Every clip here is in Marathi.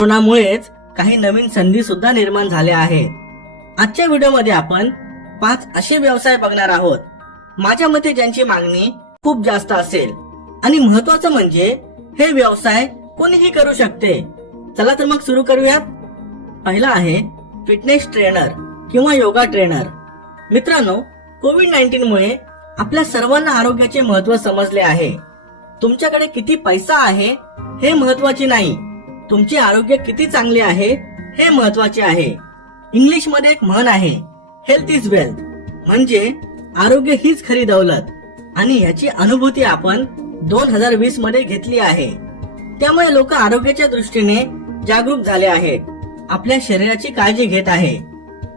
कोरोनामुळेच काही नवीन संधी सुद्धा निर्माण झाल्या आहेत. आजच्या व्हिडिओमध्ये आपण पाच असे व्यवसाय बघणार आहोत. माझ्या मते ज्यांची मागणी खूप जास्त असेल. आणि महत्वाचं म्हणजे हे व्यवसाय कोणीही करू शकते. चला तर मग सुरू करूयात. पहिला आहे फिटनेस ट्रेनर किंवा योगा ट्रेनर मित्रांनो कोविड नाईन्टीन मुळे आपल्या सर्वांना आरोग्याचे महत्त्व समजले आहे. तुमच्याकडे किती पैसा आहे हे महत्त्वाचे नाही. तुमचे आरोग्य किती चांगले आहे हे महत्त्वाचे आहे. इंग्लिशमध्ये एक म्हण आहे हेल्थ इज वेल्थ म्हणजे आरोग्य हीच खरी दौलत. आणि याची अनुभूती आपण दोन हजार वीसमध्ये घेतली आहे. त्यामुळे लोक आरोग्याच्या दृष्टीने जागरूक झाले आहेत. आपल्या शरीराची काळजी घेत आहे.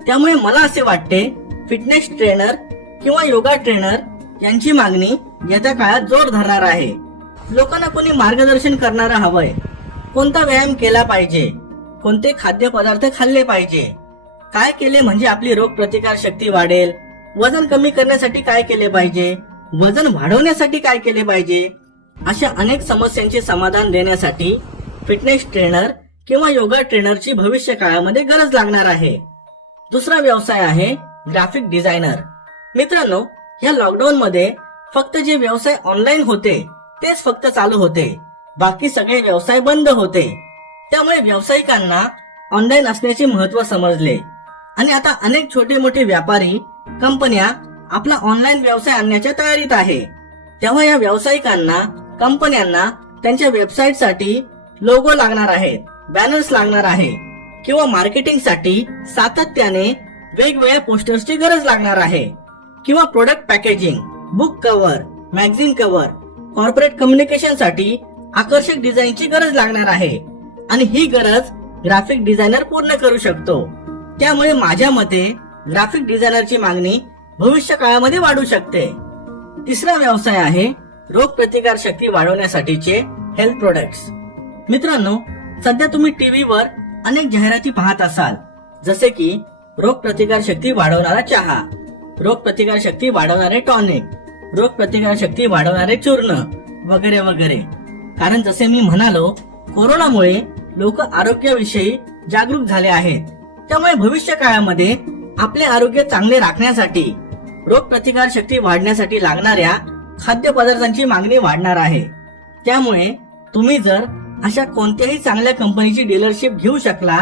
त्यामुळे मला असे वाटते फिटनेस ट्रेनर किंवा योगा ट्रेनर यांची मागणी येत्या काळात जोर धरणार आहे. लोकांना कोणी मार्गदर्शन करणारा हवंय. कोणता व्यायाम केला पाहिजे? कोणते खाद्यपदार्थ खाल्ले पाहिजे? काय केले म्हणजे आपली रोग प्रतिकार शक्ती वाढेल? वजन कमी करण्यासाठी काय केले पाहिजे? वजन वाढवण्यासाठी काय केले पाहिजे? अशा अनेक समस्यांचे समाधान देण्यासाठी फिटनेस ट्रेनर किंवा योगा ट्रेनरची भविष्य काळामध्ये गरज लागणार आहे. दुसरा व्यवसाय आहे ग्राफिक डिझायनर मित्रांनो या लॉकडाऊन मध्ये फक्त जे व्यवसाय ऑनलाईन होते तेच फक्त चालू होते. बाकी सगळे व्यवसाय बंद होते. त्यामुळे व्यावसायिकांना ऑनलाईन असण्याचे महत्त्व समजले. आणि आता अनेक छोटे मोठे व्यापारी कंपन्या आपला ऑनलाईन व्यवसाय आणण्याच्या तयारीत आहे. तेव्हा या व्यावसायिकांना कंपन्यांना त्यांच्या वेबसाईटसाठी लोगो लागणार आहेत बॅनर्स लागणार आहे किंवा मार्केटिंगसाठी सातत्याने वेगवेगळ्या पोस्टर्सची गरज लागणार आहे किंवा product packaging book cover magazine cover corporate कम्युनिकेशनसाठी आकर्षक डिझाईनची गरज लागणार आहे. आणि ही गरज ग्राफिक डिझायनर पूर्ण करू शकतो. त्यामुळे माझ्या मते ग्राफिक डिझायनरची मागणी भविष्य काळामध्ये वाढू शकते. तिसरा व्यवसाय आहे रोग प्रतिकार शक्ती वाढवण्यासाठीचे हेल्थ प्रोडक्ट्स मित्रांनो सध्या तुम्ही टीव्हीवर अनेक जाहिराती पाहत असाल. जसे की रोग प्रतिकार शक्ती वाढवणारा चहा रोग प्रतिकार शक्ती वाढवणारे टॉनिक रोग प्रतिकार शक्ती वाढवणारे चूर्ण वगैरे वगैरे. कारण जसे मी म्हणालो कोरोनामुळे लोक आरोग्याविषयी जागरूक झाले आहेत. त्यामुळे भविष्य काळामध्ये आपले आरोग्य चांगले राखण्यासाठी रोग प्रतिकार शक्ती वाढण्यासाठी लागणाऱ्या खाद्यपदार्थांची मागणी वाढणार आहे. त्यामुळे तुम्ही जर अशा कोणत्याही चांगल्या कंपनीची डीलरशिप घेऊ शकला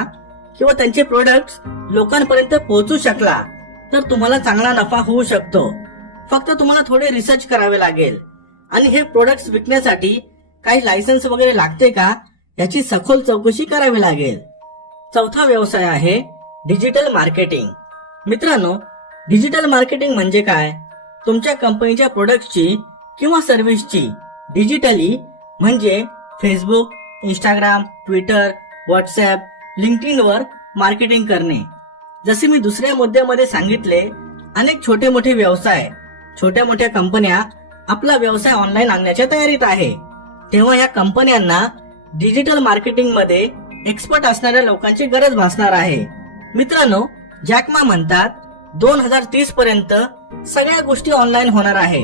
किंवा त्यांचे प्रोडक्ट्स लोकांपर्यंत पोहोचू शकला तर तुम्हाला चांगला नफा होऊ शकतो. फक्त तुम्हाला थोडे रिसर्च करावे लागेल. आणि हे प्रोडक्ट्स विकण्यासाठी काही लायसन्स वगैरे लागते का? याची सखोल चौकशी करावी लागेल. चौथा व्यवसाय आहे डिजिटल मार्केटिंग मित्रांनो डिजिटल मार्केटिंग म्हणजे काय? तुमच्या कंपनीच्या प्रोडक्टची किंवा सर्व्हिसची डिजिटली म्हणजे फेसबुक इंस्टाग्राम ट्विटर व्हॉट्सअप लिंक्डइनवर मार्केटिंग करणे. जसे मी दुसऱ्या मुद्द्यामध्ये सांगितले अनेक छोटे मोठे व्यवसाय छोट्या मोठ्या कंपन्या आपला व्यवसाय ऑनलाईन आणण्याच्या तयारीत आहे. तेव्हा या कंपन्यांना डिजिटल मार्केटिंगमध्ये एक्सपर्ट असणाऱ्या लोकांची गरज भासणार आहे. मित्रांनो जॅकमा म्हणतात दोन हजार तीस पर्यंत सगळ्या गोष्टी ऑनलाईन होणार आहे.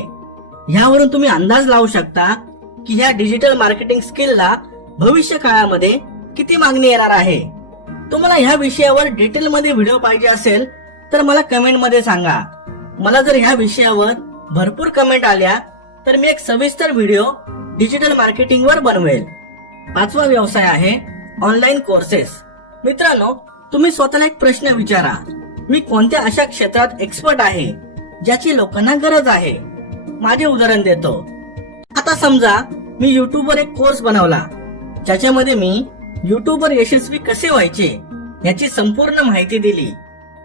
ह्यावरून तुम्ही अंदाज लावू शकता की ह्या डिजिटल मार्केटिंग स्किलला भविष्य काळामध्ये किती मागणी येणार आहे. तुम्हाला ह्या विषयावर डिटेल मध्ये व्हिडिओ पाहिजे असेल तर मला कमेंटमध्ये सांगा. मला जर ह्या विषयावर भरपूर कमेंट आल्या तर मी एक सविस्तर व्हिडिओ डिजिटल मार्केटिंग वर बनवेल. पाचवा व्यवसाय आहे ऑनलाईन कोर्सेस. मित्रांनो तुम्ही स्वतःला एक प्रश्न विचारा. मी कोणत्या अशा क्षेत्रात एक्सपर्ट आहे ज्याची लोकांना गरज आहे? माझे उदाहरण देतो. आता समजा मी युट्यूबवर एक कोर्स बनवला. ज्याच्यामध्ये मी युट्यूबवर यशस्वी कसे व्हायचे याची संपूर्ण माहिती दिली.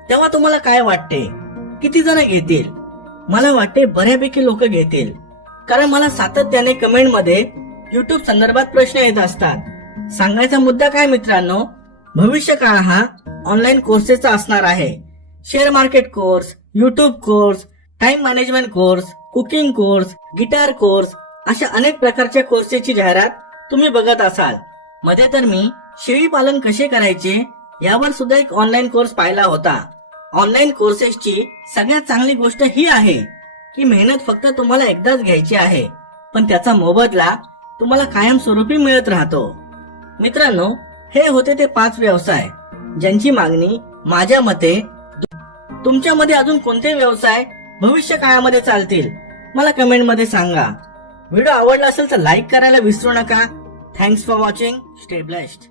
तेव्हा तुम्हाला काय वाटते? किती जण घेतील? मला वाटते बऱ्यापैकी लोक घेतील. कारण मला सातत्याने कमेंटमध्ये युट्यूब संदर्भात प्रश्न येत असतात. सांगायचा मुद्दा काय मित्रांनो? भविष्य काळ हा ऑनलाईन कोर्सेसचा असणार आहे. Share market course YouTube course time management course cooking course guitar course अशा अनेक प्रकारच्या कोर्सेसची जाहिरात तुम्ही बघत असाल. मध्ये तर मी शेळी पालन कसे करायचे यावर सुद्धा एक ऑनलाईन कोर्स पाहिला होता. ऑनलाईन कोर्सेसची सगळ्यात चांगली गोष्ट ही आहे. की मेहनत फक्त तुम्हाला एकदाच घ्यायची आहे. पण त्याचा मोबदला तुम्हाला कायमस्वरूपी मिळत राहतो. मित्रांनो हे होते ते पाच व्यवसाय ज्यांची मागणी माझ्या मते तुमच्यामध्ये अजून कोणते व्यवसाय भविष्य काळामध्ये चालतील मला कमेंटमध्ये सांगा. व्हिडिओ आवडला असेल तर लाईक करायला विसरू नका. Thanks for watching stay blessed